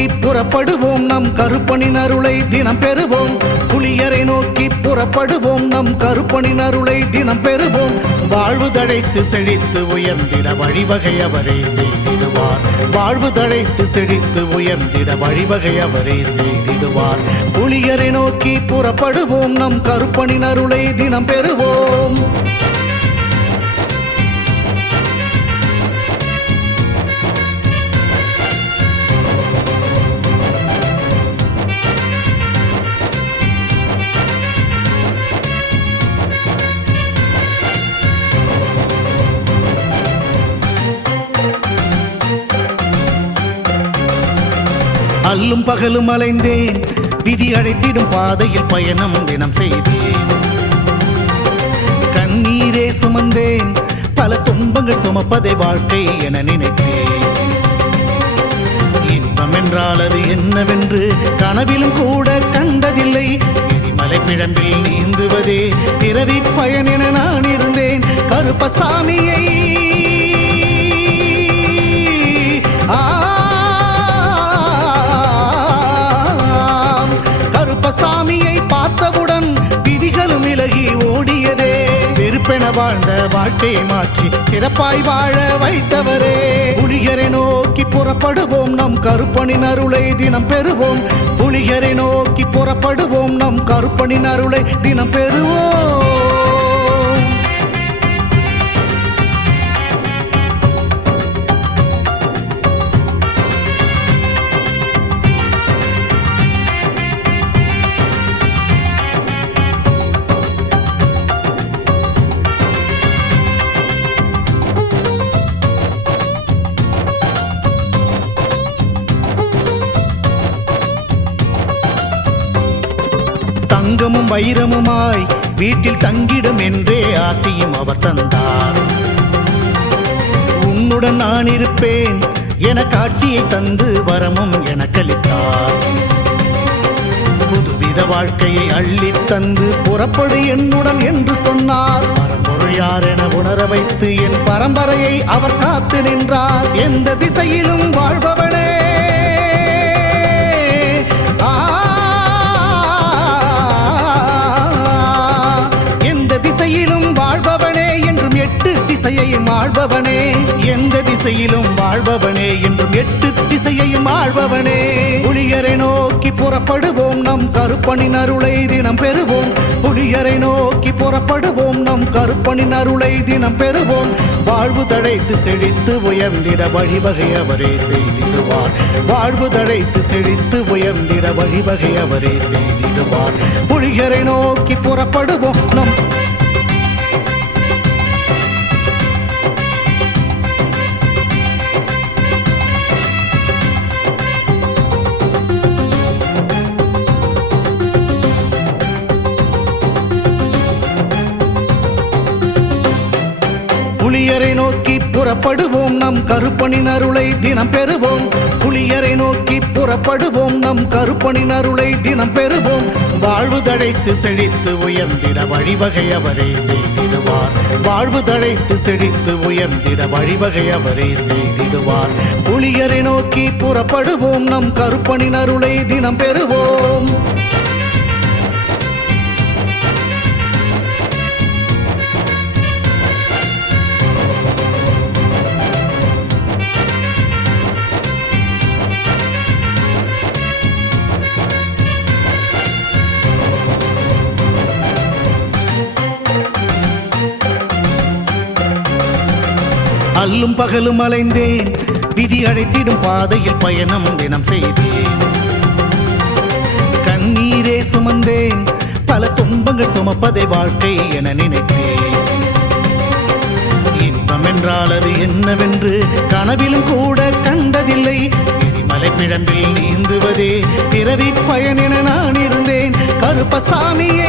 நோக்கி புறப்படுவோம் நம் கருப்பனின் அருளை தினம் பெறுவோம். புலியரை நோக்கி புறப்படுவோம் நம் கருப்பனின் அருளை தினம் பெறுவோம். வாழ்வு தழைத்து செழித்து உயர்ந்திட வழிவகை அவரே செய்திடுவார். வாழ்வு தழைத்து செழித்து உயர்ந்திட வழிவகை அவரே செய்திடுவார். புலியரை நோக்கி புறப்படுவோம் நம் கருப்பனின் அருளை தினம் பெறுவோம். அல்லும் பகலும் அலைந்தேன், விதி அழைத்திடும் பாதையில் பயணம் தினம் செய்தேன். கண்ணீரே சுமந்தேன், பல துன்பங்கள் சுமப்பதை வாழ்க்கை என நினைத்தேன். இன்பம் என்றால் அது என்னவென்று கனவிலும் கூட கண்டதில்லை. எரிமலை பிழம்பில் நீந்துவதே பிறவி பயன் என நான் இருந்தேன். கருப்பசாமியை கருப்பசாமியை பார்த்தவுடன் விதிகளும் விலகி ஓடியதே. வெறுப்பென வாழ்ந்த வாழ்க்கையை மாற்றி சிறப்பாய் வாழ வைத்தவரே. புலியரை நோக்கி புறப்படுவோம் நம் கருப்பனின் அருளை தினம் பெறுவோம். புலியரை நோக்கி புறப்படுவோம் நம் கருப்பனின் அருளை தினம் பெறுவோம். தங்கமும் வைரமுமாய் வீட்டில் தங்கிடும் என்றே ஆசையும் அவர் தந்தார். உன்னுடன் நான் இருப்பேன் என காட்சியை தந்து வரமும் எனக்களித்தார். புதுவித வாழ்க்கையை அள்ளி தந்து புறப்படு என்னுடன் என்று சொன்னார். பரம்பொருள் யார் என உணர வைத்து என் பரம்பரையை அவர் காத்து நின்றார். எந்த திசையிலும் வாழ்பவனே, வாழ்பவனே என்றும் எட்டு திசையையும் ஆள்பவனே. எந்த திசையிலும் வாழ்பவனே என்றும் எட்டு திசையையும் ஆள்பவனே. புலியரை நோக்கி புறப்படுவோம் நம் கருப்பனின் அருளை தினம் பெறுவோம். புலியரை நோக்கி புறப்படுவோம் நம் கருப்பனின் அருளை தினம் பெறுவோம். வாழ்வு தழைத்து செழித்து உயர்ந்திட வழிவகை அவரே செய்திடுவார். வாழ்வு தழைத்து செழித்து உயர்ந்திட வழிவகை அவரே செய்திடுவார். புலியரை நோக்கி புறப்படுவோம் நம் புலியரை நோக்கி புறப்படுவோம் நம் கருப்பனின் அருளை தினம் பெறுவோம். புலியரை நோக்கி புறப்படுவோம் நம் கருப்பனின் அருளை தினம் பெறுவோம். வாழ்வு தழைத்து செழித்து உயர்ந்திட வழிவகை அவரே செய்திடுவார். வாழ்வு தழைத்து செழித்து உயர்ந்திட வழிவகை அவரே செய்திடுவார். புலியரை நோக்கி புறப்படுவோம் நம் கருப்பனின் அருளை தினம் பெறுவோம். அல்லும் பகலும் அலைந்தேன், விதி அழைத்திடும் பாதையில் பயணம் தினம் செய்தேன். கண்ணீரே சுமந்தேன், பல துன்பங்கள் சுமப்பதை வாழ்க்கை என நினைத்தேன். இன்பம் என்றால் அது என்னவென்று கனவிலும் கூட கண்டதில்லை. எரிமலை பிழம்பில் நீந்துவதே பிறவி பயன் என நான் இருந்தேன். கருப்பசாமியை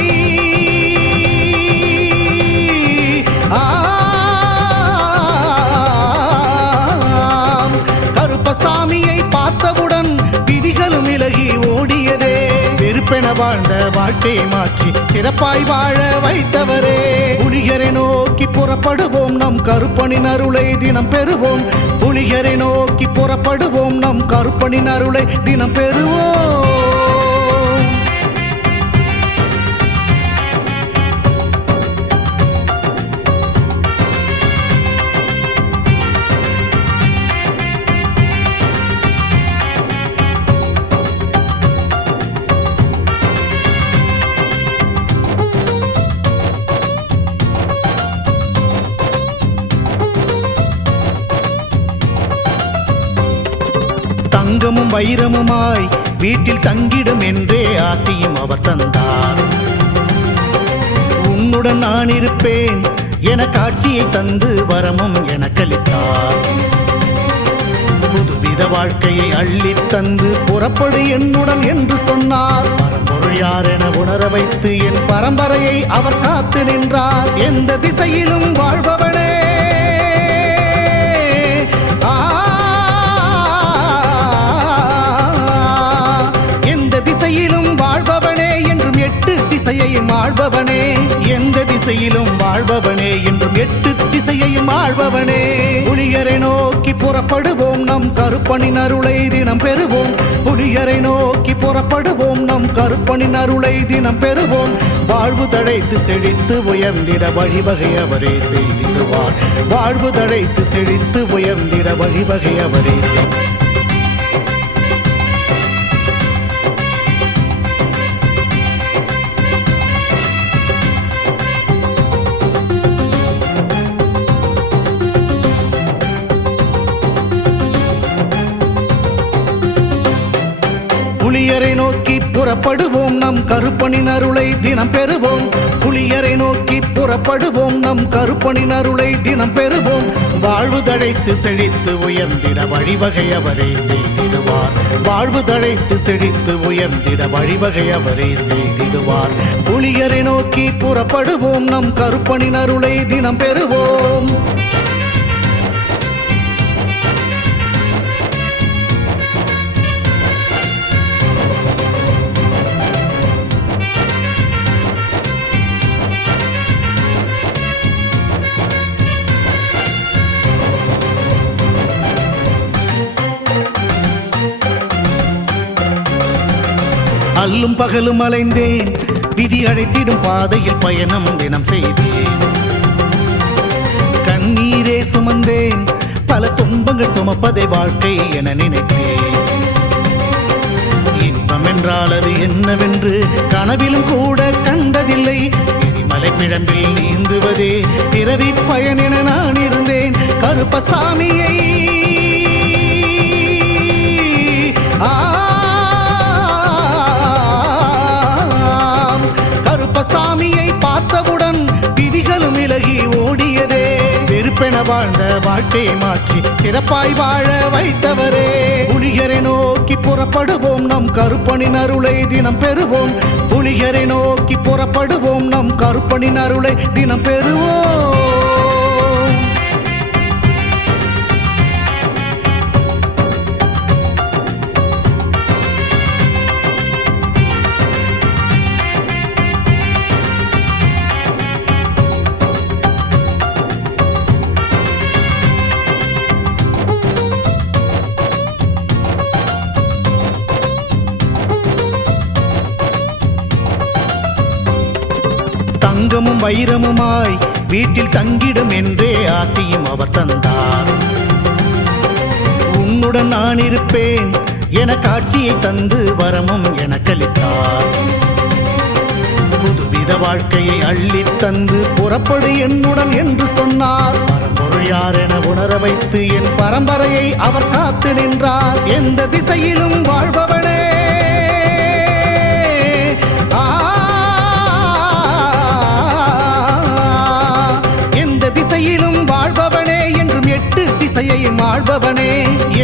கருப்பசாமியை பார்த்தவுடன் விதிகளும் விலகி ஓடியதே. வெறுப்பென வாழ்ந்த வாழ்க்கையை மாற்றி சிறப்பாய் வாழ வைத்தவரே. புலியரை நோக்கி புறப்படுவோம் நம் கருப்பனின் அருளை தினம் பெறுவோம். புலியரை நோக்கி புறப்படுவோம் நம் கருப்பனின் அருளை தினம் பெறுவோம். தங்கமும் வைரமுமாய் வீட்டில் தங்கிடும் என்றே ஆசியும் அவர் தந்தார். உன்னுடன் நான் இருப்பேன் என காட்சியை தந்து வரமும் எனக்களித்தார். புதுவித வாழ்க்கையை அள்ளித் தந்து புறப்படு என்னுடன் என்று சொன்னார். பரம்பொருள் யார் என உணர வைத்து என் பரம்பரையை அவர் காத்து நின்றார். எந்த திசையிலும் வாழ்பவனே, திசையையும் ஆள்பவனே, எந்த திசையிலும் வாழ்பவனே என்றும் 8 திசையையும் ஆள்பவனே. புலியரை நோக்கி புறப்படுவோம் நம் கருப்பனின் அருளை தினம் பெறுவோம். புலியரை நோக்கி புறப்படுவோம் நம் கருப்பனின் அருளை தினம் பெறுவோம். வாழ்வு தழைத்து செழித்து உயர்ந்திட வழிவகை அவரே செய்திடுவார். வாழ்வு தழைத்து செழித்து உயர்ந்திட வழிவகை அவரே செய்திடுவார். புலியரை நோக்கி புறப்படுவோம் நம் கருப்பனின் அருளை தினம் பெறுவோம். புலியரை நோக்கி புறப்படுவோம் நம் கருப்பனின் அருளை தினம் பெறுவோம். வாழ்வு தழைத்து செழித்து உயர்ந்திட வழிவகை அவரே செய்திடுவார். வாழ்வு தழைத்து செழித்து உயர்ந்திட வழிவகை அவரே செய்திடுவார். புலியரை நோக்கி புறப்படுவோம் நம் கருப்பனின் அருளை தினம் பெறுவோம். அல்லும் பகலும் அலைந்தேன், விதி அழைத்திடும் பாதையில் பயணம் தினம் செய்தேன். கண்ணீரே சுமந்தேன், பல துன்பங்கள் சுமப்பதை வாழ்க்கை என நினைத்தேன். இன்பம் என்றால் அது என்னவென்று கனவிலும் கூட கண்டதில்லை. எரிமலை பிழம்பில் நீந்துவதே பிறவி பயன் என நான் இருந்தேன். கருப்பசாமியை கருப்பசாமியை பார்த்தவுடன் விதிகளும் விலகி ஓடியதே. வெறுப்பென வாழ்ந்த வாழ்க்கையை மாற்றி சிறப்பாய் வாழ வைத்தவரே. புலியரை நோக்கி புறப்படுவோம் நம் கருப்பனின் அருளை தினம் பெறுவோம். புலியரை நோக்கி புறப்படுவோம் நம் கருப்பனின் அருளை தினம் பெறுவோம். தங்கமும் வைரமுமாய் வீட்டில் தங்கிடும் என்றே ஆசியும் அவர் தந்தார். உன்னுடன் நான் இருப்பேன் என காட்சியை தந்து வரமும் எனக்களித்தார். புதுவித வாழ்க்கையை அள்ளித் தந்து புறப்படு என்னுடன் என்று சொன்னார். பரம்பொருள் யார் என உணர வைத்து என் பரம்பரையை அவர் காத்து நின்றார். எந்த திசையிலும் வாழ்பவனே, திசையையும் ஆள்பவனே,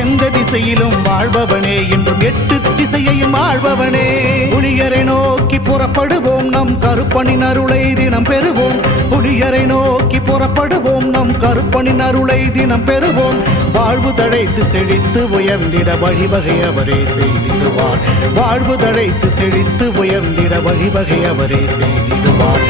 எந்த திசையிலும் வாழ்பவனே என்றும் 8 திசையையும் ஆள்பவனே. புலியரை நோக்கி புறப்படுவோம் நம் கருப்பனின் அருளை தினம் பெறுவோம். புலியரை நோக்கி புறப்படுவோம் நம் கருப்பனின் அருளை தினம் பெறுவோம். வாழ்வு தழைத்து செழித்து உயர்ந்திட வழிவகை அவரே செய்திடுவார். வாழ்வு தழைத்து செழித்து உயர்ந்திட வழிவகை அவரே செய்திடுவார்.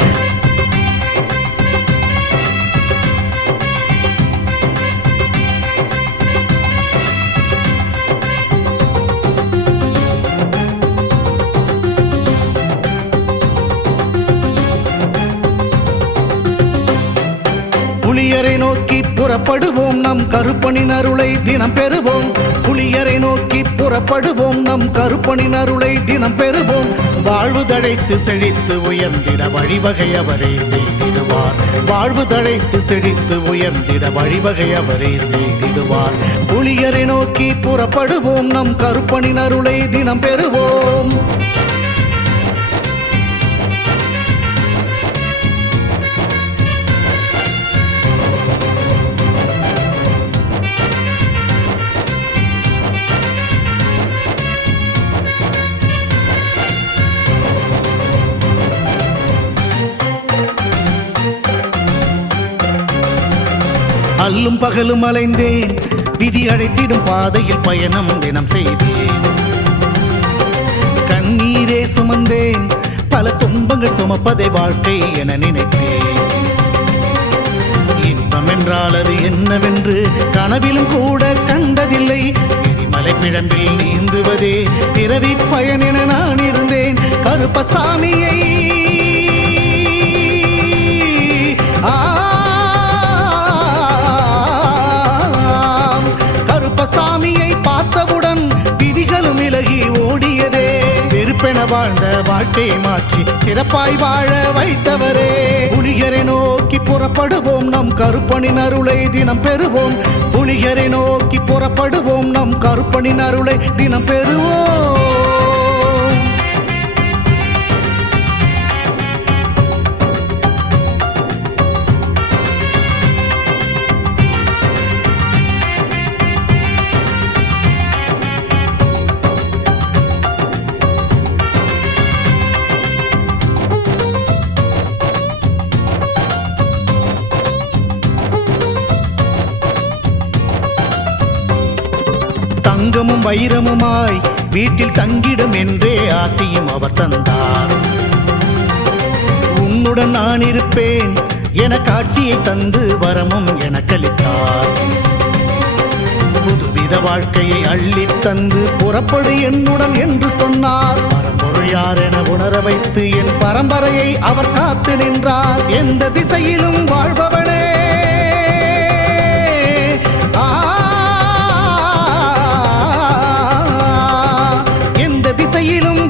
புலியரை நோக்கி புறப்படுவோம் நம் கருப்பனின் அருளை தினம் பெறுவோம். புலியரை நோக்கி புறப்படுவோம் நம் கருப்பனின் அருளை தினம் பெறுவோம். வாழ்வு தழைத்து செழித்து உயர்ந்திட வழிவகை அவரே செய்திடுவார். வாழ்வு தழைத்து செழித்து உயர்ந்திட வழிவகை அவரே செய்திடுவார். புலியரை நோக்கி புறப்படுவோம் நம் கருப்பனின் அருளை தினம் பெறுவோம். அல்லும் பகலும் அலைந்தேன், விதி அழைத்திடும் பாதையில் பயணம் தினம் செய்தேன். கண்ணீரே சுமந்தேன், பல துன்பங்கள் சுமப்பதை வாழ்க்கை என நினைத்தேன். இன்பம் என்றால் அது என்னவென்று கனவிலும் கூட கண்டதில்லை. எரிமலை பிழம்பில் நீந்துவதே பிறவி பயன் என நான் இருந்தேன். கருப்பசாமியை கருப்பசாமியை பார்த்தவுடன் விதிகளும் விலகி ஓடியதே. வெறுப்பென வாழ்ந்த வாழ்க்கையை மாற்றி சிறப்பாய் வாழ வைத்தவரே. புலியரை நோக்கி புறப்படுவோம் நம் கருப்பனின் அருளை தினம் பெறுவோம். புலியரை நோக்கி புறப்படுவோம் நம் கருப்பனின் அருளை தினம் பெறுவோம். தங்கமும் வைரமுமாய் வீட்டில் தங்கிடும் என்றே ஆசையும் அவர் தந்தார். உன்னுடன் நான் இருப்பேன் என காட்சியை தந்து வரமும் எனக்களித்தார். புதுவித வாழ்க்கையை அள்ளித் தந்து புறப்படு என்னுடன் என்று சொன்னார். பரம்பொருள் யார் என உணர வைத்து என் பரம்பரையை அவர் காத்து நின்றார். எந்த திசையிலும் வாழ்பவனே,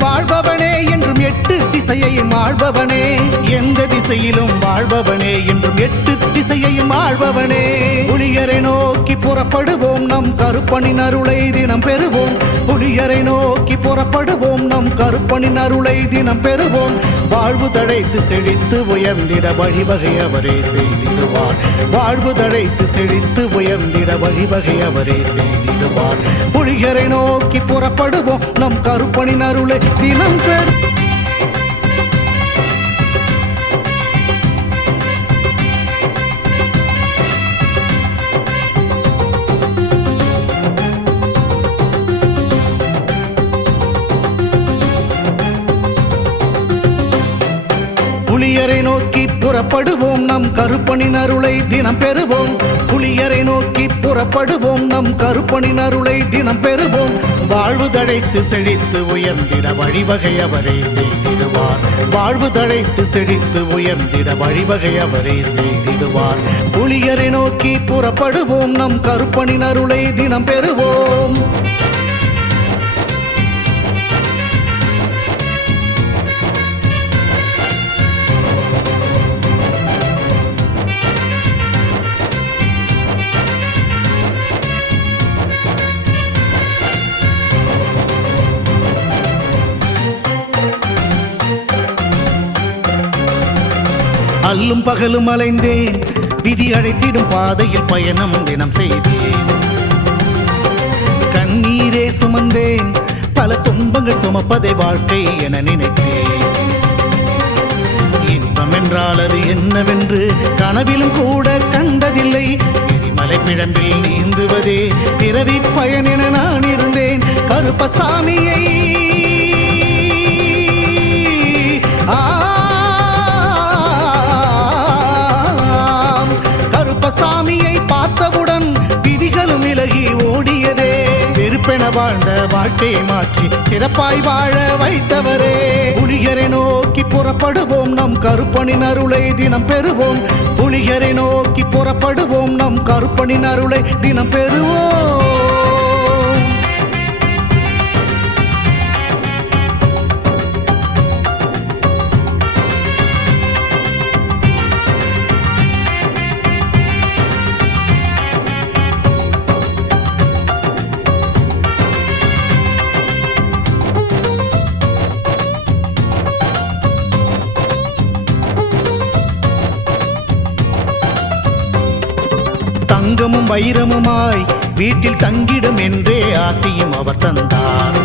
வாழ்பவனே என்றும் எட்டு திசையையும் ஆள்பவனே. எந்த திசையிலும் வாழ்பவனே என்றும் எட்டு திசையையும் ஆள்பவனே. புலியரை நோக்கி புறப்படுவோம் நம் கருப்பனின் அருளை தினம் பெறுவோம். புலியரை நோக்கி புறப்படுவோம் நம் கருப்பனின் அருளை தினம் பெறுவோம். வாழ்வு தழைத்து செழித்து உயர்ந்திட வழிவகை அவரே செய்திடுவார். வாழ்வு தழைத்து செழித்து உயர்ந்திட வழிவகை அவரே செய்திடுவார். புலியரை நோக்கி புறப்படுவோம் நம் கருப்பனின் அருளை தினம் பெறு. புலியரை நோக்கி புறப்படுவோம் நம் கருப்பனின் அருளை தினம் பெறுவோம். புலியரை நோக்கி புறப்படுவோம் நம் கருப்பனின் அருளை தினம் பெறுவோம். வாழ்வு தழைத்து செழித்து உயர்ந்திட வழிவகை அவரே செய்திடுவார். வாழ்வு தழைத்து செழித்து உயர்ந்திட வழிவகை அவரே செய்திடுவார். புலியரை நோக்கி புறப்படுவோம் நம் கருப்பனின் அருளை தினம் பெறுவோம். அல்லும் பகலும் அலைந்தேன், விதி அழைத்திடும் பாதையில் பயணம் தினம் செய்தேன். கண்ணீரே சுமந்தேன், பல துன்பங்கள் சுமப்பதை வாழ்க்கை என நினைத்தேன். இன்பம் என்றால் அது என்னவென்று கனவிலும் கூட கண்டதில்லை. எரிமலை பிழம்பில் நீந்துவதே பிறவி பயன் என நான் இருந்தேன். கருப்பசாமியை கருப்பசாமியை பார்த்தவுடன் விதிகளும் விலகி ஓடியதே. வெறுப்பென வாழ்ந்த வாழ்க்கையை மாற்றி சிறப்பாய் வாழ வைத்தவரே. புலியரை நோக்கி புறப்படுவோம் நம் கருப்பனின் அருளை தினம் பெறுவோம். புலியரை நோக்கி புறப்படுவோம் நம் கருப்பனின் அருளை தினம் பெறுவோம். தங்கமும் வைரமுமாய் வீட்டில் தங்கிடும் என்றே ஆசியும் அவர் தந்தார்.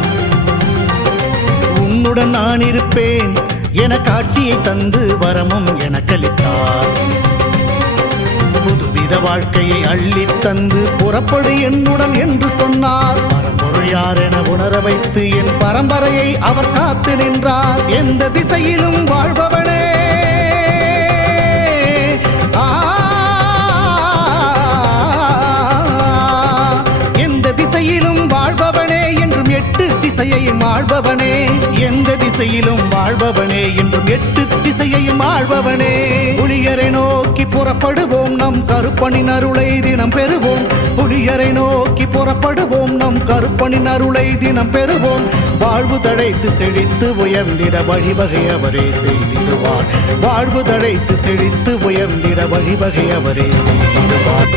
உன்னுடன் நான் இருப்பேன் என காட்சியை தந்து வரமும் எனக்களித்தார். புதுவித வாழ்க்கையை அள்ளித் தந்து புறப்படு என்னுடன் என்று சொன்னார். பரம்பொருள் யார் என உணர வைத்து என் பரம்பரையை அவர் காத்து நின்றார். எந்த திசையிலும் வாழ்பவனே, திசையையும் ஆள்பவனே, எந்த திசையிலும் வாழ்பவனே என்றும் 8 திசையையும் ஆள்பவனே. புலியரை நோக்கி புறப்படுவோம் நம் கருப்பனின் அருளை தினம் பெறுவோம். புலியரை நோக்கி புறப்படுவோம் நம் கருப்பனின் அருளை தினம் பெறுவோம். வாழ்வு தழைத்து செழித்து உயர்ந்திட வழிவகை அவரே செய்திடுவார். வாழ்வு தழைத்து செழித்து உயர்ந்திட வழிவகை அவரே செய்திடுவார்.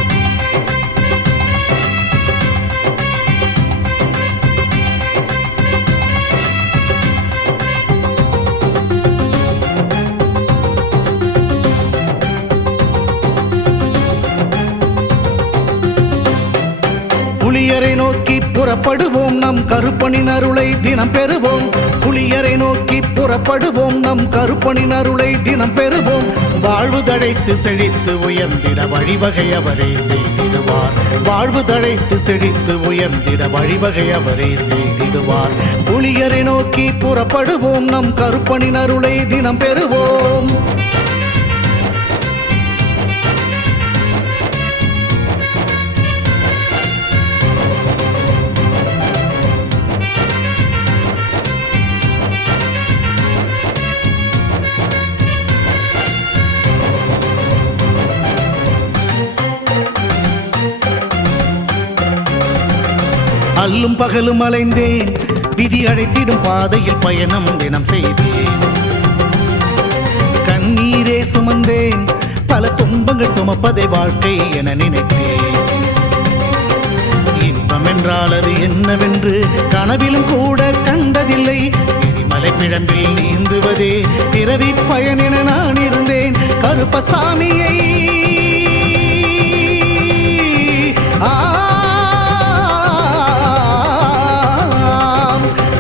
புலியரை நோக்கி புறப்படுவோம் நம் கருப்பனின் அருளை தினம் பெறுவோம். புலியரை நோக்கி புறப்படுவோம் நம் கருப்பனின் அருளை தினம் பெறுவோம். வாழ்வு தழைத்து செழித்து உயர்ந்திட வழிவகை அவரே செய்திடுவார். வாழ்வு தழைத்து செழித்து உயர்ந்திட வழிவகை அவரே செய்திடுவார். புலியரை நோக்கி புறப்படுவோம் நம் கருப்பனின் அருளை தினம் பெறுவோம். அல்லும் பகலும் அலைந்தேன், விதி அழைத்திடும் பாதையில் பயணம் தினம் செய்தேன். கண்ணீரே சுமந்தேன், பல துன்பங்கள் சுமப்பதை வாழ்க்கை என நினைத்தேன். இன்பம் என்றால் அது என்னவென்று கனவிலும் கூட கண்டதில்லை. எரிமலை பிழம்பில் நீந்துவதே பிறவி பயன் என நான் இருந்தேன். கருப்பசாமியை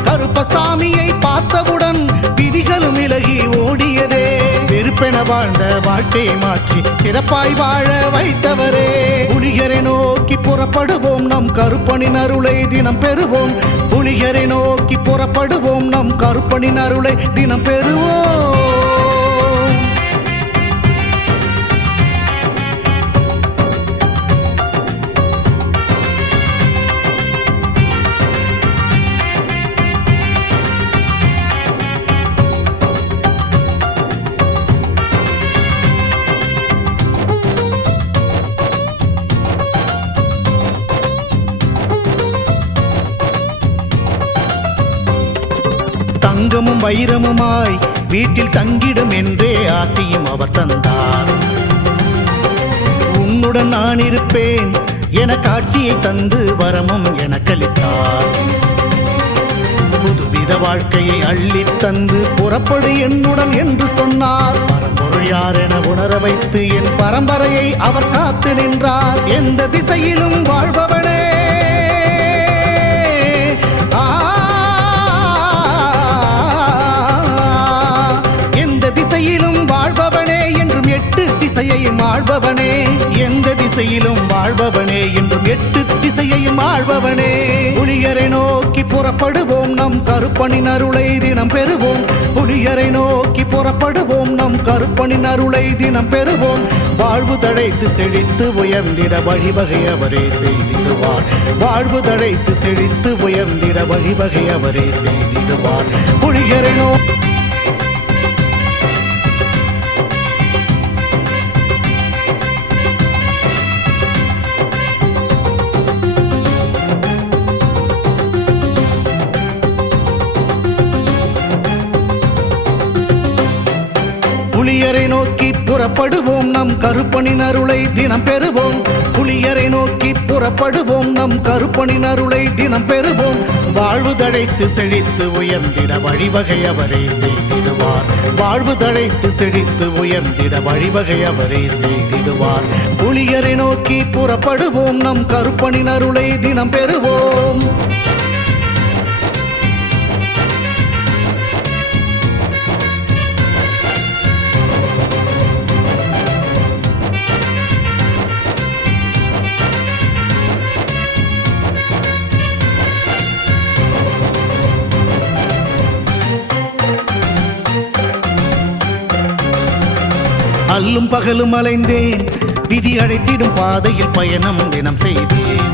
கருப்பசாமியை பார்த்தவுடன் விதிகளும் விலகி ஓடியதே. வெறுப்பென வாழ்ந்த வாழ்க்கையை மாற்றி சிறப்பாய் வாழ வைத்தவரே. புலியரை நோக்கி புறப்படுவோம் நம் கருப்பனின் அருளை தினம் பெறுவோம். புலியரை நோக்கி புறப்படுவோம் நம் கருப்பனின் அருளை தினம் பெறுவோம். தங்கமும் வைரமுமாய் வீட்டில் தங்கிடும் என்றே ஆசியும் அவர் தந்தார். உன்னுடன் நான் இருப்பேன் என காட்சியை தந்து வரமும் எனக்களித்தார். புதுவித வாழ்க்கையை அள்ளித் தந்து புறப்படு என்னுடன் என்று சொன்னார். பரம்பொருள் யார் என உணர வைத்து என் பரம்பரையை அவர் காத்து நின்றார். எந்த திசையிலும் வாழ்பவனே, வாழ்பவனே என்றும் 8 திசையையும் ஆள்பவனே. எந்த திசையிலும் வாழ்பவனே என்றும் 8 திசையையும் ஆள்பவனே. புலியரை நோக்கி புறப்படுவோம் நம் கருப்பனின் அருளை தினம் பெறுவோம். புலியரை நோக்கி புறப்படுவோம் நம் கருப்பனின் அருளை தினம் பெறுவோம். வாழ்வு தழைத்து செழித்து உயர்ந்திட வழிவகை அவரே செய்திடுவார். வாழ்வு தழைத்து செழித்து உயர்ந்திட வழிவகை அவரே செய்திடுவார். புலியரை புறப்படுவோம் நம் கருப்பனின் அருளை தினம் பெறுவோம். புலியரை நோக்கி புறப்படுவோம் நம் கருப்பனின் அருளை தினம் பெறுவோம். வாழ்வு தழைத்து செழித்து உயர்ந்திட வழிவகை அவரே செய்திடுவார். வாழ்வு தழைத்து செழித்து உயர்ந்திட வழிவகை அவரே செய்திடுவார். புலியரை நோக்கி புறப்படுவோம் நம் கருப்பனின் அருளை தினம் பெறுவோம். அல்லும் பகலும் அலைந்தேன், விதி அழைத்திடும் பாதையில் பயணம் தினம் செய்தேன்.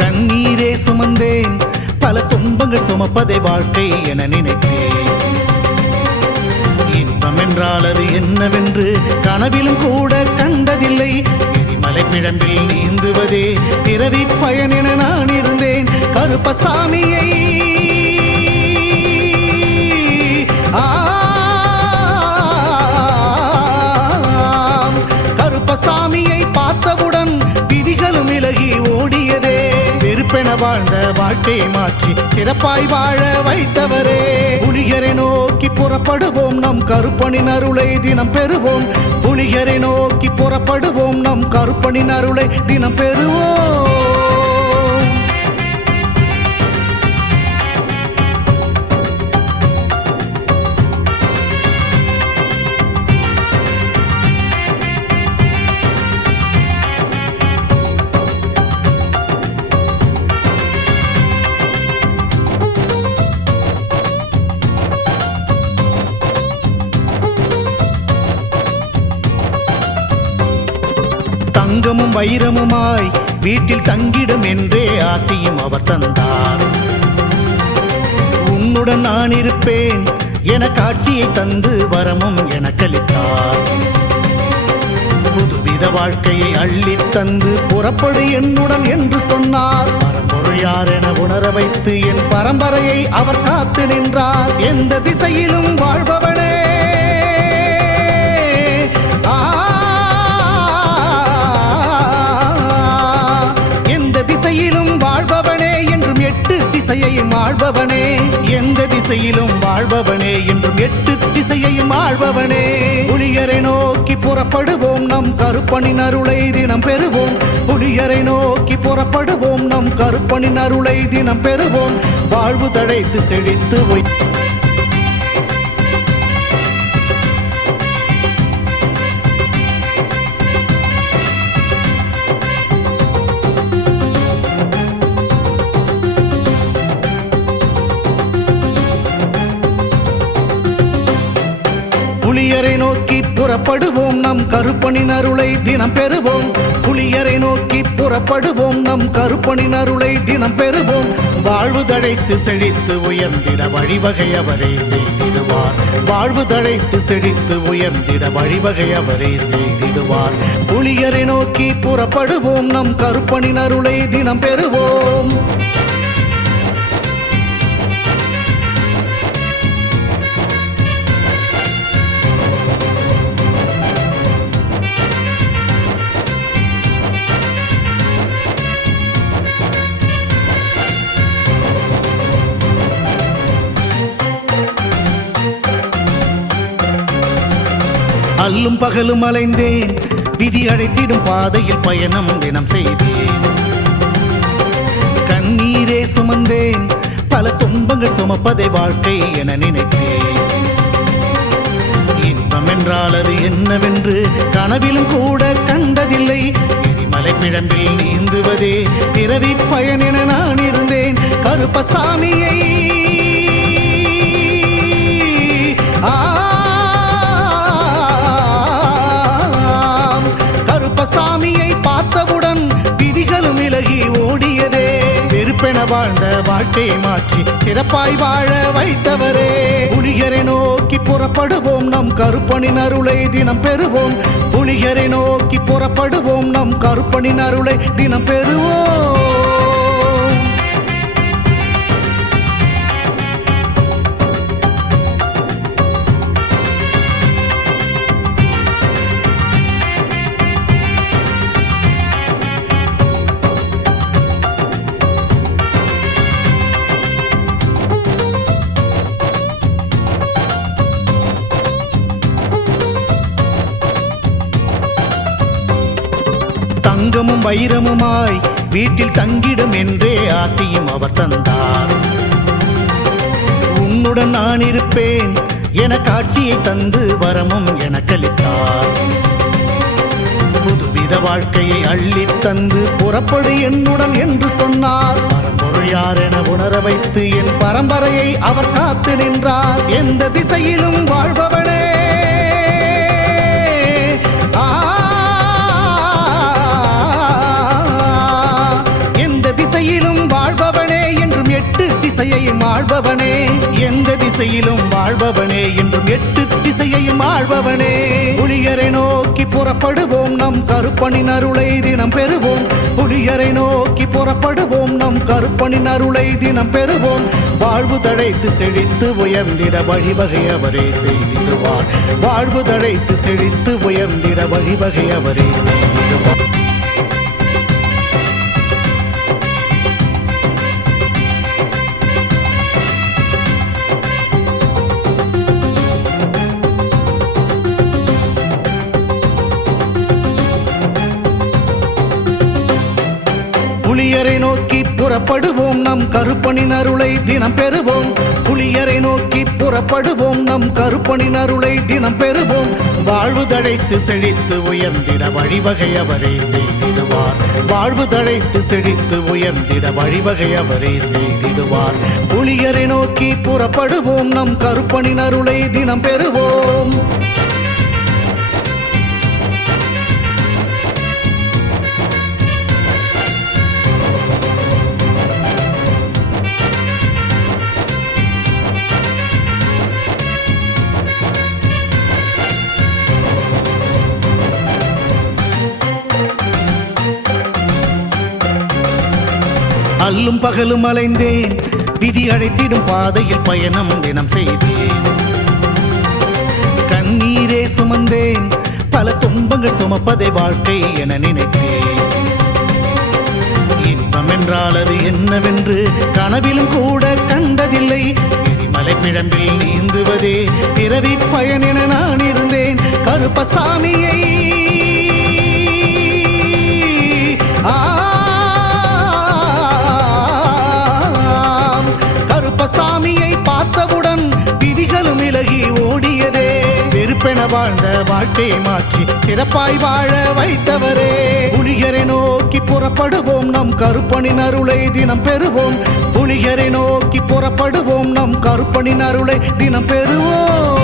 கண்ணீரே சுமந்தேன், பல துன்பங்கள் சுமப்பதை வாழ்க்கை என நினைத்தேன். இன்பம் என்றால் அது என்னவென்று கனவிலும் கூட கண்டதில்லை. எரிமலை பிழம்பில் நீந்துவதே பிறவி பயன் என நான் இருந்தேன். கருப்பசாமியை கருப்பசாமியை பார்த்தவுடன் விதிகளும் விலகி ஓடியதே. வெறுப்பென வாழ்ந்த வாழ்க்கையை மாற்றி சிறப்பாய் வாழ வைத்தவரே. புலிகரை நோக்கி புறப்படுவோம் நம் கருப்பனின் அருளை தினம் பெறுவோம். புலிகரை நோக்கி புறப்படுவோம் நம் கருப்பனின் அருளை தினம் பெறுவோம். தங்கமும் வைரமுமாய் வீட்டில் தங்கிடும் என்றே ஆசையும் அவர் தந்தார். உன்னுடன் நான் இருப்பேன் என காட்சியை தந்து வரமும் எனக்களித்தார். புதுவித வாழ்க்கையை அள்ளி தந்து புறப்படு என்னுடன் என்று சொன்னார். பரம்பொருள் யார் என உணர வைத்து என் பரம்பரையை அவர் காத்து நின்றார். எந்த திசையிலும் வாழ்பவனே, வாழ்பவனே என்றும் எட்டு திசையையும் ஆள்பவனே. எந்த திசையிலும் வாழ்பவனே என்றும் எட்டு திசையையும் ஆள்பவனே. புலியரை நோக்கி புறப்படுவோம் நம் கருப்பனின் அருளை தினம் பெறுவோம். புலியரை நோக்கி புறப்படுவோம் நம் கருப்பனின் அருளை தினம் பெறுவோம். வாழ்வு தழைத்து செழித்து புலியரை நோக்கி புறப்படுவோம் நம் கருப்பனின் அருளை தினம் பெறுவோம். புலியரை நோக்கி புறப்படுவோம் நம் கருப்பனின் அருளை தினம் பெறுவோம். வாழ்வு தழைத்து செழித்து உயர்ந்திட வழிவகை அவரே செய்திடுவார். வாழ்வு தழைத்து செழித்து உயர்ந்திட வழிவகை அவரே செய்திடுவார். புலியரை நோக்கி புறப்படுவோம் நம் கருப்பனின் அருளை தினம் பெறுவோம். அல்லும் பகலும் அலைந்தேன், விதி அழைத்திடும் பாதையில் பயணம் தினம் செய்தேன். கண்ணீரே சுமந்தேன், பல துன்பங்கள் சுமப்பதை வாழ்க்கை என நினைத்தேன். இன்பம் என்றால் அது என்னவென்று கனவிலும் கூட கண்டதில்லை. எரிமலை பிழம்பில் நீந்துவதே பிறவி பயன் என நான் இருந்தேன். கருப்பசாமியை கருப்பசாமியை பார்த்தவுடன் விதிகளும் விலகி ஓடியதே. வெறுப்பென வாழ்ந்த வாழ்க்கையை மாற்றி சிறப்பாய் வாழ வைத்தவரே. புலிகரை நோக்கி புறப்படுவோம் நம் கருப்பனின் அருளை தினம் பெறுவோம். புலிகரை நோக்கி புறப்படுவோம் நம் கருப்பனின் அருளை தினம் பெறுவோம். தங்கமும் வைரமுமாய் வீட்டில் தங்கிடும் என்றே ஆசியும் அவர் தந்தார். உன்னுடன் நான் இருப்பேன் என காட்சியை தந்து வரமும் எனக்களித்தார். புதுவித வாழ்க்கையை அள்ளித் தந்து புறப்படு என்னுடன் என்று சொன்னார். பரம்பொருள் யார் என உணர வைத்து என் பரம்பரையை அவர் காத்து நின்றார். எந்த திசையிலும் வாழ்பவனே, எந்த திசையிலும் வாழ்பவனே என்றும் எட்டு திசையையும் ஆள்பவனே. எந்த திசையிலும் வாழ்பவனே என்றும் எட்டு திசையையும் ஆள்பவனே. புலியரை நோக்கி புறப்படுவோம், நம் கருப்பனின் அருளை தினம் பெறுவோம். புலியரை நோக்கி புறப்படுவோம், நம் கருப்பனின் அருளை தினம் பெறுவோம். வாழ்வு தழைத்து செழித்து உயர்ந்திட வழிவகை அவரே செய்திடுவார். வாழ்வு தழைத்து செழித்து உயர்ந்திட வழிவகை அவரே செய்திடுவார். புலியரை நோக்கி புறப்படுவோம், நம் கருப்பனின் அருளை தினம் பெறுவோம். புலியரை நோக்கி புறப்படுவோம், நம் கருப்பனின் அருளை தினம் பெறுவோம். வாழ்வு தழைத்து செழித்து உயர்ந்திட வழிவகை அவரே செய்திடுவார். வாழ்வு தழைத்து செழித்து உயர்ந்திட வழிவகை அவரே செய்திடுவார். புலியரை நோக்கி புறப்படுவோம், நம் கருப்பனின் அருளை தினம் பெறுவோம். அல்லும் பகலும் அலைந்தேன், விதி அழைத்திடும் பாதையில் பயணம் தினம் செய்தேன். கண்ணீரே சுமந்தேன், பல துன்பங்கள் சுமப்பதை வாழ்க்கை என நினைத்தேன். இன்பம் என்றால் அது என்னவென்று கனவிலும் கூட கண்டதில்லை. எரிமலை பிழம்பில் நீந்துவதே பிறவி பயன் என நான் இருந்தேன். கருப்பசாமியை கருப்பசாமியை பார்த்தவுடன் விதிகளும் விலகி ஓடியதே. வெறுப்பென வாழ்ந்த வாழ்க்கையை மாற்றி சிறப்பாய் வாழ வைத்தவரே. புலியரை நோக்கி புறப்படுவோம், நம் கருப்பனின் அருளை தினம் பெறுவோம். புலியரை நோக்கி புறப்படுவோம், நம் கருப்பனின் அருளை தினம் பெறுவோம்.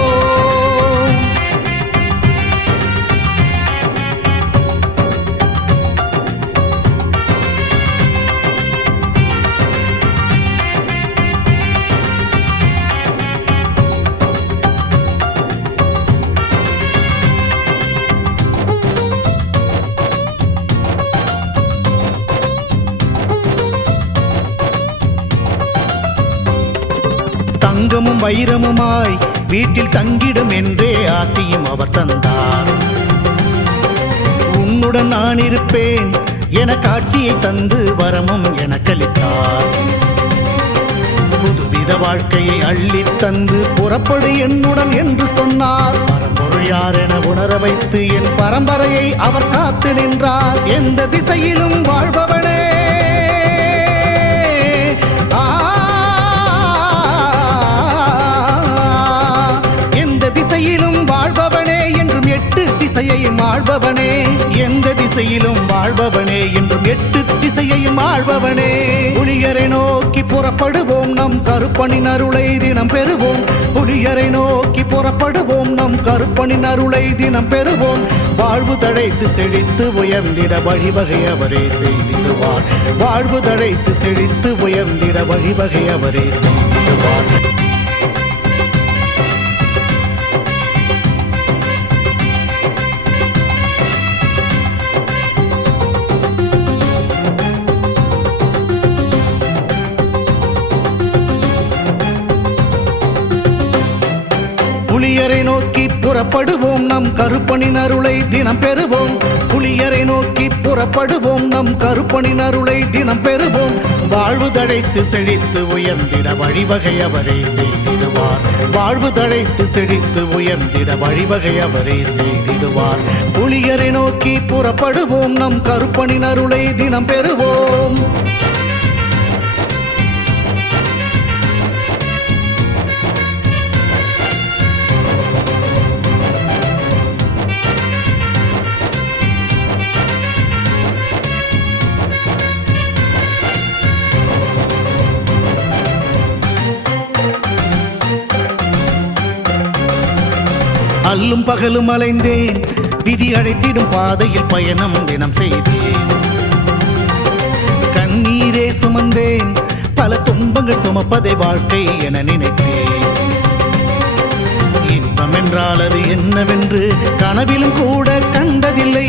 தங்கமும் வைரமுமாய் வீட்டில் தங்கிடும் என்றே ஆசியும் அவர் தந்தார். உன்னுடன் நான் இருப்பேன் என காட்சியை தந்து வரமும் எனக்களித்தார். புதுவித வாழ்க்கையை அள்ளித் தந்து புறப்படு என்னுடன் என்று சொன்னார். பரம்பொருள் யார் என உணர வைத்து என் பரம்பரையை அவர் காத்து நின்றார். எந்த திசையிலும் வாழ்பவனே, திசையிலும் வாழ்பவனே என்றும் எட்டு திசையையும் ஆள்பவனே. எந்த திசையிலும் வாழ்பவனே என்றும் எட்டு திசையையும் ஆள்பவனே. புலியரை நோக்கி புறப்படுவோம், நம் கருப்பனின் அருளை தினம் பெறுவோம். புலியரை நோக்கி புறப்படுவோம், நம் கருப்பனின் அருளை தினம் பெறுவோம். வாழ்வு தழைத்து செழித்து உயர்ந்திட வழிவகை அவரே செய்திடுவார். வாழ்வு தழைத்து செழித்து உயர்ந்திட வழிவகை அவரே செய்திடுவார். புலியரை நோக்கி புறப்படுவோம், நம் கருப்பனின் அருளை தினம் பெறுவோம். புலியரை நோக்கி புறப்படுவோம், நம் கருப்பனின் அருளை தினம் பெறுவோம். வாழ்வு தழைத்து செழித்து உயர்ந்திட வழிவகை அவரே செய்திடுவார். வாழ்வு தழைத்து செழித்து உயர்ந்திட வழிவகை அவரே செய்திடுவார். புலியரை நோக்கி புறப்படுவோம் நம் கருப்பனின் அருளை தினம் பெறுவோம். அல்லும் பகலும் அலைந்தேன், விதி அழைத்திடும் பாதையில் பயணம் தினம் செய்தேன். கண்ணீரே சுமந்தேன், பல துன்பங்கள் சுமப்பதை வாழ்க்கை என நினைத்தேன். இன்பம் என்றால் அது என்னவென்று கனவிலும் கூட கண்டதில்லை.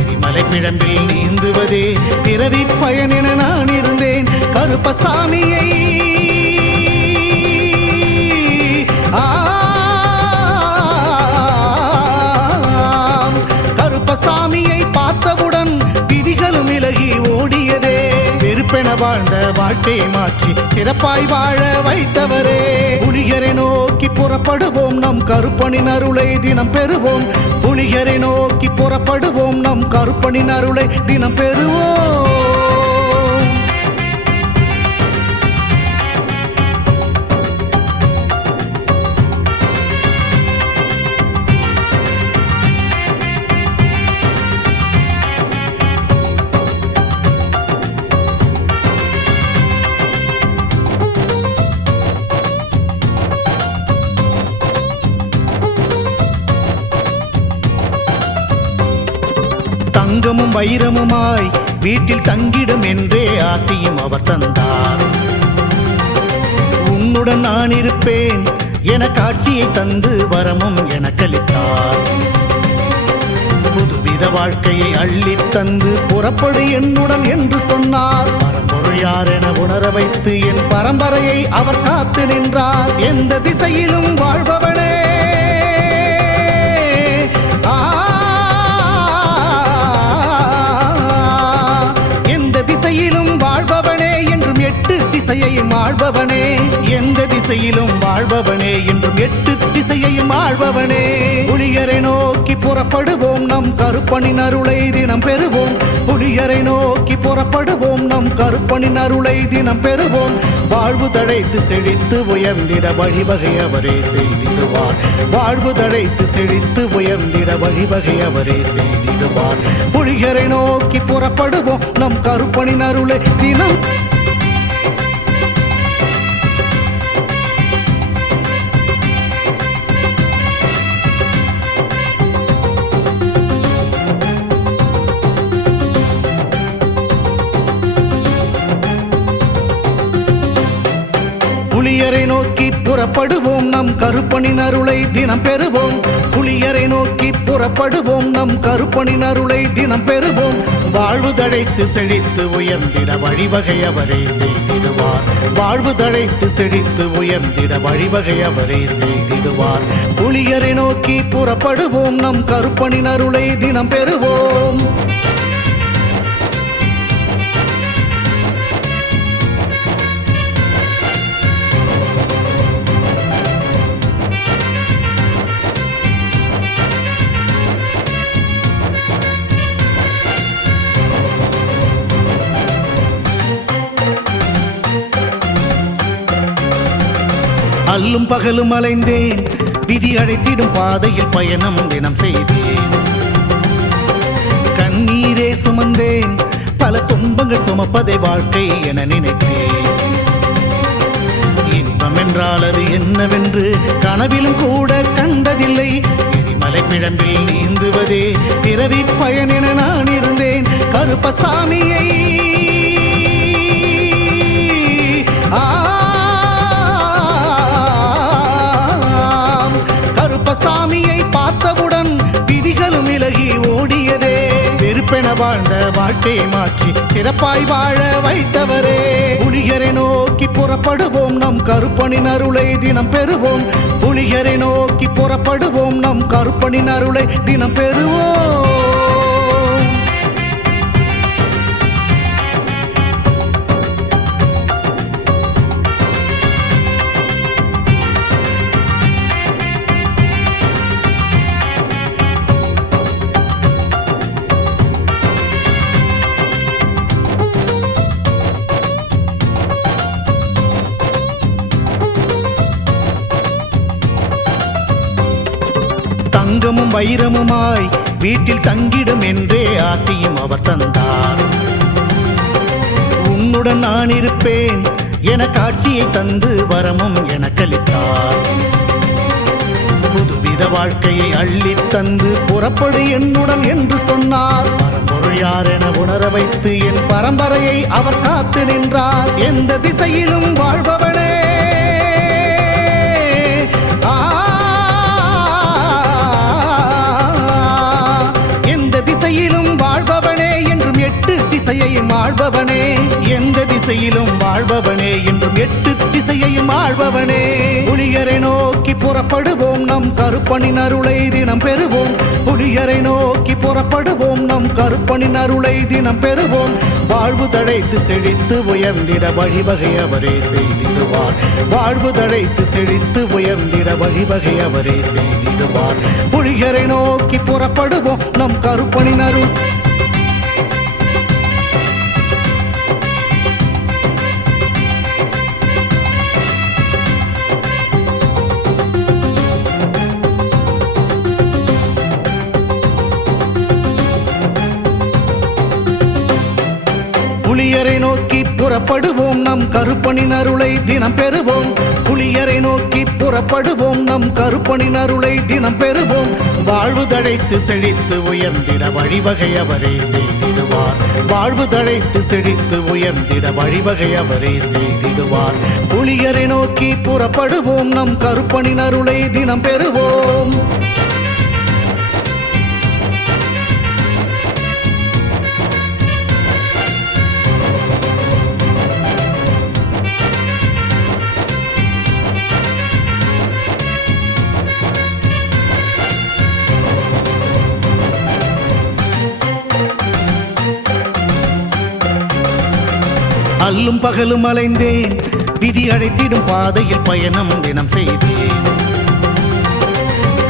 எரிமலை பிழம்பில் நீந்துவதே பிறவி பயன் என நான் இருந்தேன். கருப்பசாமியை கருப்பசாமியை பார்த்தவுடன் விதிகளும் விலகி ஓடியதே. வெறுப்பென வாழ்ந்த வாழ்க்கையை மாற்றி சிறப்பாய் வாழ வைத்தவரே. புலியரை நோக்கி புறப்படுவோம் நம் கருப்பனின் அருளை தினம் பெறுவோம். புலியரை நோக்கி புறப்படுவோம் நம் கருப்பனின் அருளை தினம் பெறுவோம். தங்கமும் வைரமுமாய் வீட்டில் தங்கிடும் என்றே ஆசையும் அவர் தந்தார். உன்னுடன் நான் இருப்பேன் என காட்சியை தந்து வரமும் எனக்களித்தார். புதுவித வாழ்க்கையை அள்ளித் தந்து புறப்படு என்னுடன் என்று சொன்னார். பரம்பொருள் யார் என உணர வைத்து என் பரம்பரையை அவர் காத்து நின்றார். எந்த திசையிலும் வாழ்பவனே, திசையிலும் வாழ்பவனே என்றும் எட்டு திசையையும் ஆள்பவனே. எந்த திசையிலும் வாழ்பவனே என்றும் எட்டு திசையையும் ஆள்பவனே. புலியரை நோக்கி புறப்படுவோம் நம் கருப்பனின் அருளை தினம் பெறுவோம். புலியரை நோக்கி புறப்படுவோம் நம் கருப்பனின் அருளை தினம் பெறுவோம். வாழ்வு தழைத்து செழித்து உயர்ந்திட வழிவகை அவரே செய்திடுவார். வாழ்வு தழைத்து செழித்து உயர்ந்திட வழிவகை அவரே செய்திடுவார். புலியரை நோக்கி புறப்படுவோம் நம் கருப்பனின் அருளை தினம். புலியரை நோக்கி புறப்படுவோம் நம் கருப்பனின் அருளை தினம் பெறுவோம். புலியரை நோக்கி புறப்படுவோம் நம் கருப்பனின் அருளை தினம் பெறுவோம். வாழ்வு தழைத்து செழித்து உயர்ந்திட வழிவகை அவரே செய்திடுவார். வாழ்வு தழைத்து செழித்து உயர்ந்திட வழிவகை அவரே செய்திடுவார். புலியரை நோக்கி புறப்படுவோம் நம் கருப்பனின் அருளை தினம் பெறுவோம். அல்லும் பகலும் அலைந்தேன், விதி அழைத்திடும் பாதையில் பயணம் தினம் செய்தேன். கண்ணீரே சுமந்தேன், பல துன்பங்கள் சுமப்பதை வாழ்க்கை என நினைத்தேன். இன்பம் என்றால் அது என்னவென்று கனவிலும் கூட கண்டதில்லை. எரிமலை பிழம்பில் நீந்துவதே பிறவி பயன் என நான் இருந்தேன். கருப்பசாமியை கருப்பசாமியை பார்த்தவுடன் விதிகளும் விலகி ஓடியதே. வெறுப்பென வாழ்ந்த வாழ்க்கையை மாற்றி சிறப்பாய் வாழ வைத்தவரே. புலியரை நோக்கி புறப்படுவோம் நம் கருப்பனின் அருளை தினம் பெறுவோம். புலியரை நோக்கி புறப்படுவோம் நம் கருப்பனின் அருளை தினம் பெறுவோம். வைரமுமாய் வீட்டில் தங்கிடும் என்றே ஆசியும் அவர் தந்தார். உன்னுடன் நான் இருப்பேன் என காட்சியை தந்து வரமும் எனக்களித்தார். புதுவித வாழ்க்கையை அள்ளித் தந்து புறப்படு என்னுடன் என்று சொன்னார். பரம்பொருள் யார் என உணர வைத்து என் பரம்பரையை அவர் காத்து நின்றார். எந்த திசையிலும் வாழ்பவனே, எந்த திசையிலும் வாழ்பவனே என்றும் 8 திசையையும் ஆள்பவனே. எந்த திசையிலும் வாழ்பவனே என்றும் 8 திசையையும் ஆள்பவனே. புலியரை நோக்கி புறப்படுவோம், நம் கருப்பனின் அருளை தினம் பெறுவோம். புலியரை நோக்கி புறப்படுவோம், நம் கருப்பனின் அருளை தினம் பெறுவோம். வாழ்வு தழைத்து செழித்து உயர்ந்திட வழிவகை அவரே செய்திடுவார். வாழ்வு தழைத்து செழித்து உயர்ந்திட வழிவகை அவரே செய்திடுவார். புலியரை நோக்கி புறப்படுவோம், நம் கருப்பனின் அருள். புலியரை நோக்கி புறப்படுவோம், நம் கருப்பனின் அருளை தினம் பெறுவோம். புலியரை நோக்கி புறப்படுவோம், நம் கருப்பனின் அருளை தினம் பெறுவோம். வாழ்வு தழைத்து செழித்து உயர்ந்திட வழிவகை அவரே செய்திடுவார். வாழ்வு தழைத்து செழித்து உயர்ந்திட வழிவகை அவரே செய்திடுவார். புலியரை நோக்கி புறப்படுவோம், நம் கருப்பனின் அருளை தினம் பெறுவோம். அல்லும் பகலும் அலைந்தேன், விதி அழைத்திடும் பாதையில் பயணம் தினம் செய்தேன்.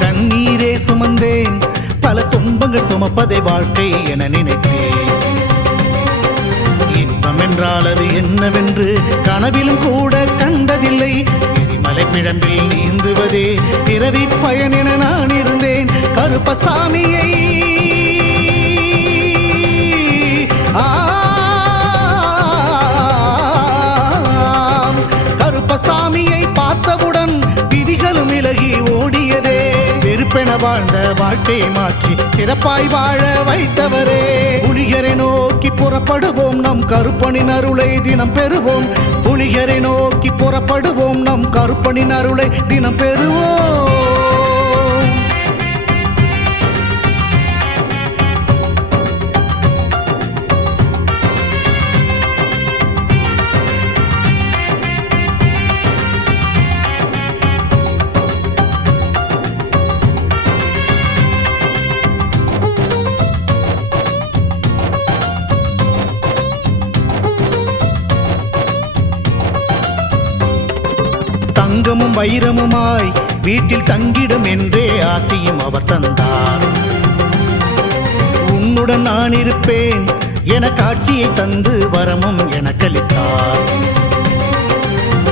கண்ணீரே சுமந்தேன், பல துன்பங்கள் சுமப்பதை வாழ்க்கை என நினைத்தேன். இன்பம் என்றால் அது என்னவென்று கனவிலும் கூட கண்டதில்லை. எரிமலை பிழம்பில் நீந்துவதே பிறவி பயன் என நான் இருந்தேன். கருப்பசாமியை கருப்பசாமியை பார்த்தவுடன் விதிகளும் விலகி ஓடியதே. வெறுப்பென வாழ்ந்த வாழ்க்கையை மாற்றி சிறப்பாய் வாழ வைத்தவரே. புலியரை நோக்கி புறப்படுவோம், நம் கருப்பனின் அருளை தினம் பெறுவோம். புலியரை நோக்கி புறப்படுவோம், நம் கருப்பனின் அருளை தினம் பெறுவோம். தங்கமும் வைரமுமாய் வீட்டில் தங்கிடும் என்றே ஆசியும் அவர் தந்தார். உன்னுடன் நான் இருப்பேன் என காட்சியை தந்து வரமும் எனக்களித்தார்.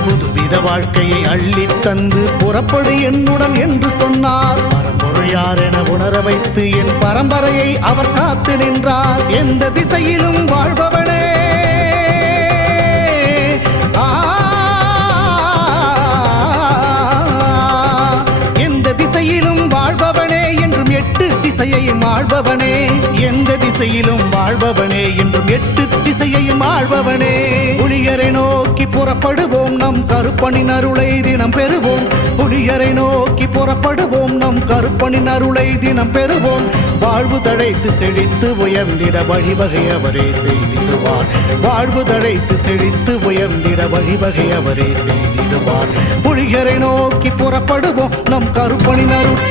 புதுவித வாழ்க்கையை அள்ளித் தந்து புறப்படு என்னுடன் என்று சொன்னார். பரம்பொருள் யார் என உணர வைத்து என் பரம்பரையை அவர் காத்து நின்றார். எந்த திசையிலும் வாழ்பவனே, திசையிலும் வாழ்பவனே என்றும் 8 திசையையும் ஆள்பவனே. எந்த திசையிலும் வாழ்பவனே என்றும் 8 திசையையும் ஆள்பவனே. புலியரை நோக்கி புறப்படுவோம், நம் கருப்பனின் அருளை தினம் பெறுவோம். புலியரை நோக்கி புறப்படுவோம், நம் கருப்பனின் அருளை தினம் பெறுவோம். வாழ்வு தழைத்து செழித்து உயர்ந்திட வழிவகை அவரே செய்திடுவார். வாழ்வு தழைத்து செழித்து உயர்ந்திட வழிவகை அவரே செய்திடுவார். புலியரை நோக்கி புறப்படுவோம், நம் கருப்பனின் அருள்.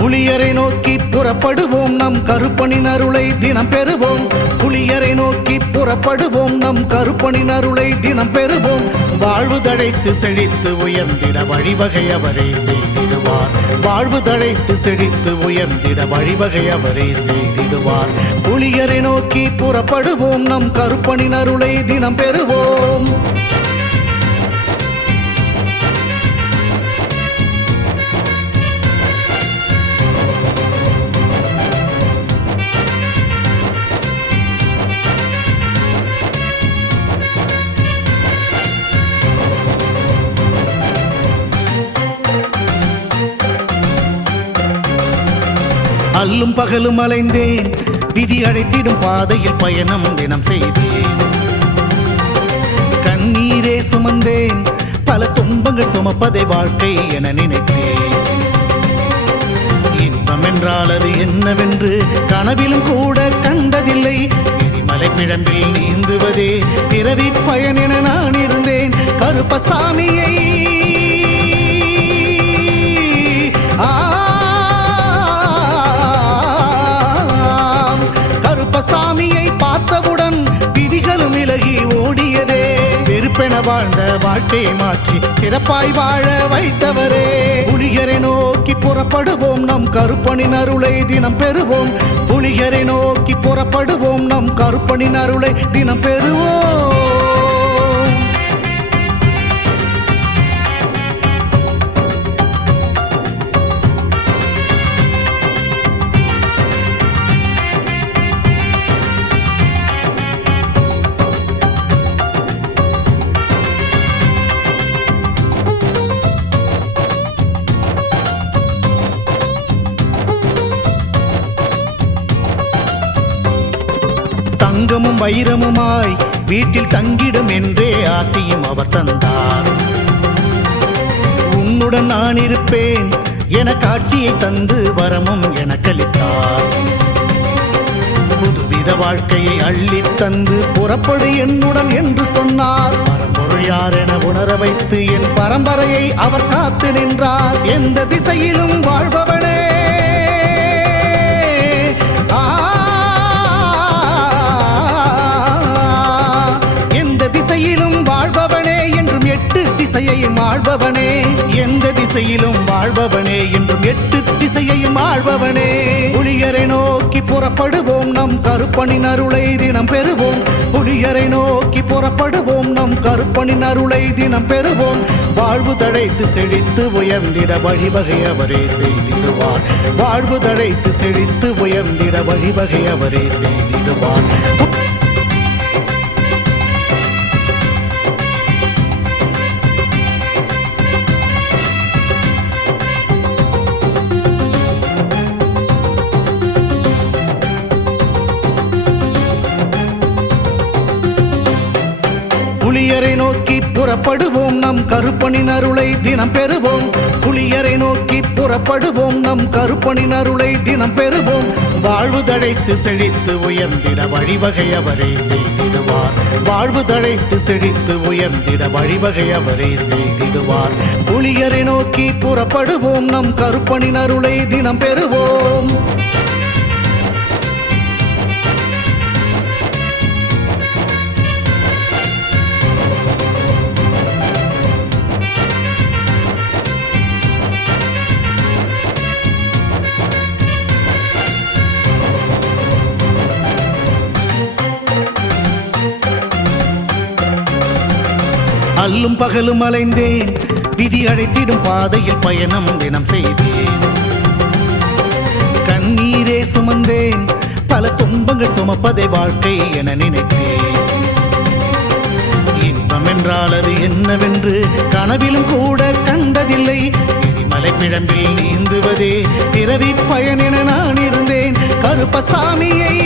புலியரை நோக்கி புறப்படுவோம், நம் கருப்பனின் அருளை தினம் பெறுவோம். புலியரை நோக்கி புறப்படுவோம், நம் கருப்பனின் அருளை தினம் பெறுவோம். வாழ்வு தழைத்து செழித்து உயர்ந்திட வழிவகை அவரே செய்திடுவார். வாழ்வு தழைத்து செழித்து உயர்ந்திட வழிவகை அவரே செய்திடுவார். புலியரை நோக்கி புறப்படுவோம், நம் கருப்பனின் அருளை தினம் பெறுவோம். அல்லும் பகலும் அலைந்தேன், விதி அழைத்திடும் பாதையில் பயணம் தினம் செய்தேன். கண்ணீரே சுமந்தேன், பல துன்பங்கள் சுமப்பதை வாழ்க்கை என நினைத்தேன். இன்பம் என்றால் அது என்னவென்று கனவிலும் கூட கண்டதில்லை. எரிமலை பிழம்பில் நீந்துவதே பிறவி பயன் என நான் இருந்தேன். கருப்பசாமியை கருப்பசாமியை பார்த்தவுடன் விதிகளும் விலகி ஓடியதே. வெறுப்பென வாழ்ந்த வாழ்க்கையை மாற்றி சிறப்பாய் வாழ வைத்தவரே. புலிகரை நோக்கி புறப்படுவோம், நம் கருப்பனின் அருளை தினம் பெறுவோம். புலிகரை நோக்கி புறப்படுவோம், நம் கருப்பனின் அருளை தினம் பெறுவோம். தங்கமும் வைரமுமாய் வீட்டில் தங்கிடும் என்றே ஆசையும் அவர் தந்தார். உன்னுடன் நான் இருப்பேன் என காட்சியை தந்து வரமும் எனக்களித்தார். புதுவித வாழ்க்கையை அள்ளி தந்து புறப்படு என்னுடன் என்று சொன்னார். பரம்பொருள் யார் என உணர வைத்து என் பரம்பரையை அவர் காத்து நின்றார். எந்த திசையிலும் வாழ்பவனே, வாழ்பவனே என்றும் எட்டு திசையையும் ஆள்பவனே. எந்த திசையிலும் வாழ்பவனே என்றும் எட்டு திசையையும் ஆள்பவனே. புலியரை நோக்கி புறப்படுவோம், நம் கருப்பனின் அருளை தினம் பெறுவோம். புலியரை நோக்கி புறப்படுவோம், நம் கருப்பனின் அருளை தினம் பெறுவோம். வாழ்வு தழைத்து செழித்து உயர்ந்திட வழிவகை அவரே செய்திடுவார். வாழ்வு தழைத்து செழித்து உயர்ந்திட வழிவகை அவரே செய்திடுவார். புலியரை நோக்கி புறப்படுவோம், நம் கருப்பனின் அருளை தினம் பெறுவோம். புலியரை நோக்கி புறப்படுவோம், நம் கருப்பனின் அருளை தினம் பெறுவோம். வாழ்வு தழைத்து செழித்து உயர்ந்திட வழிவகை அவரே செய்திடுவார். வாழ்வு தழைத்து செழித்து உயர்ந்திட வழிவகை அவரே செய்திடுவார். புலியரை நோக்கி புறப்படுவோம், நம் கருப்பனின் அருளை தினம் பெறுவோம். அல்லும் பகலும் அலைந்தேன், விதி அழைத்திடும் பாதையில் பயணம் தினம் செய்தேன். கண்ணீரே சுமந்தேன், பல துன்பங்கள் சுமப்பதை வாழ்க்கை என நினைத்தேன். இன்பம் என்றால் அது என்னவென்று கனவிலும் கூட கண்டதில்லை. எரிமலை பிழம்பில் நீந்துவதே பிறவி பயன் என நான் இருந்தேன். கருப்பசாமியை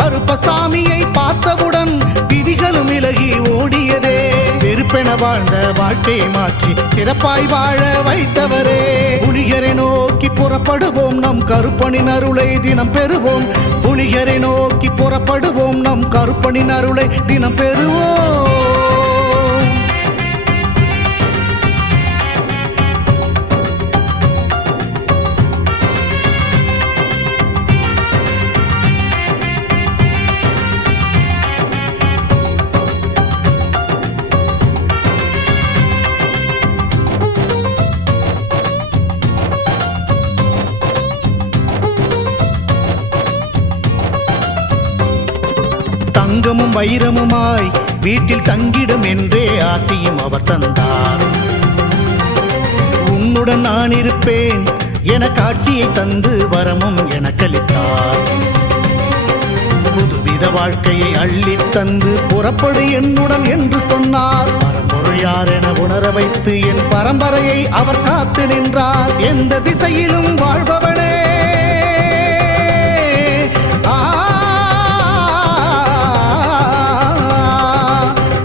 கருப்பசாமியை பார்த்தவுடன் விதிகளும் விலகி ஓடியதே. வெறுப்பென வாழ்ந்த வாழ்க்கையை மாற்றி சிறப்பாய் வாழ வைத்தவரே. புலிகரை நோக்கி புறப்படுவோம், நம் கருப்பனின் அருளை தினம் பெறுவோம். புலிகரை நோக்கி புறப்படுவோம், நம் கருப்பனின் அருளை தினம் பெறுவோம். தங்கம் வைரமுமாய் வீட்டில் தங்கிடும் என்றே ஆசையும் அவர் தந்தார். உன்னுடன் நான் இருப்பேன் என காட்சியை தந்து வரமும் எனக்களித்தார். புதுவித வாழ்க்கையை அள்ளித் தந்து புறப்படு என்னுடன் என்று சொன்னார். பரம்பொருள் யார் என உணர வைத்து என் பரம்பரையை அவர் காத்து நின்றார். எந்த திசையிலும் வாழ்பவனே,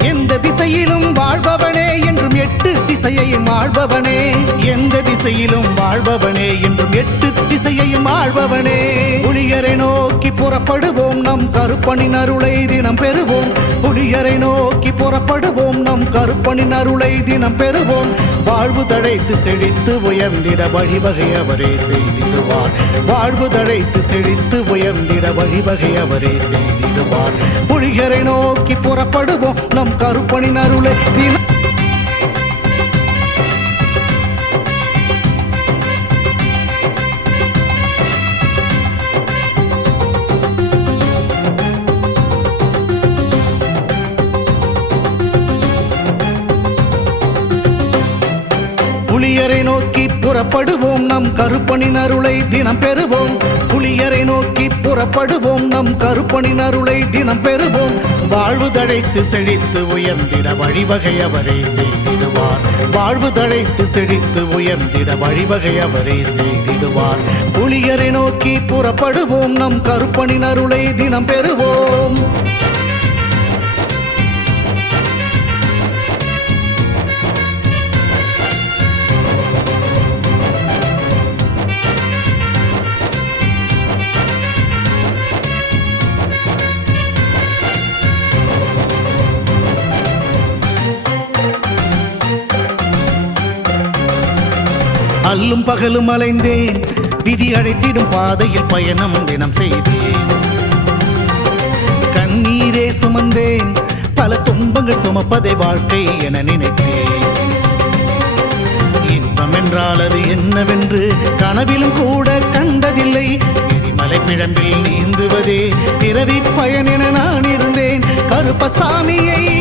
எந்த திசையிலும் வாழ்பவனே என்றும் எட்டு திசையையும் ஆள்பவனே. எந்த திசையிலும் வாழ்பவனே என்றும் எட்டு திசையையும் ஆள்பவனே. புலியரை நோக்கி புறப்படுவோம், நம் கருப்பனின் அருளை தினம் பெறுவோம். புலியரை நோக்கி புறப்படுவோம், நம் கருப்பனின் அருளை தினம் பெறுவோம். வாழ்வு தழைத்து செழித்து உயர்ந்திட வழிவகை அவரே செய்திடுவார். வாழ்வு தழைத்து செழித்து உயர்ந்திட வழிவகை அவரே செய்திடுவார். புலியரை நோக்கி புறப்படுவோம், நம் கருப்பனின் அருளை தினம் புலியரை நோக்கி புறப்படுவோம், நம் கருப்பனின் அருளை தினம் பெறுவோம். புலியரை நோக்கி புறப்படுவோம், நம் கருப்பனின் அருளை தினம் பெறுவோம். வாழ்வு தழைத்து செழித்து உயர்ந்திட வழிவகை அவரே செய்திடுவார். வாழ்வு தழைத்து செழித்து உயர்ந்திட வழிவகை அவரே செய்திடுவார். புலியரை நோக்கி புறப்படுவோம், நம் கருப்பனின் அருளை தினம் பெறுவோம். அல்லும் பகலும் அலைந்தேன், விதி அழைத்திடும் பாதையில் பயணம் தினம் செய்தேன். கண்ணீரே சுமந்தேன், பல துன்பங்கள் சுமப்பதை வாழ்க்கை என நினைத்தேன். இன்பம் என்றால் அது என்னவென்று கனவிலும் கூட கண்டதில்லை. எரிமலை பிழம்பில் நீந்துவதே பிறவி பயன் என நான் இருந்தேன். கருப்பசாமியை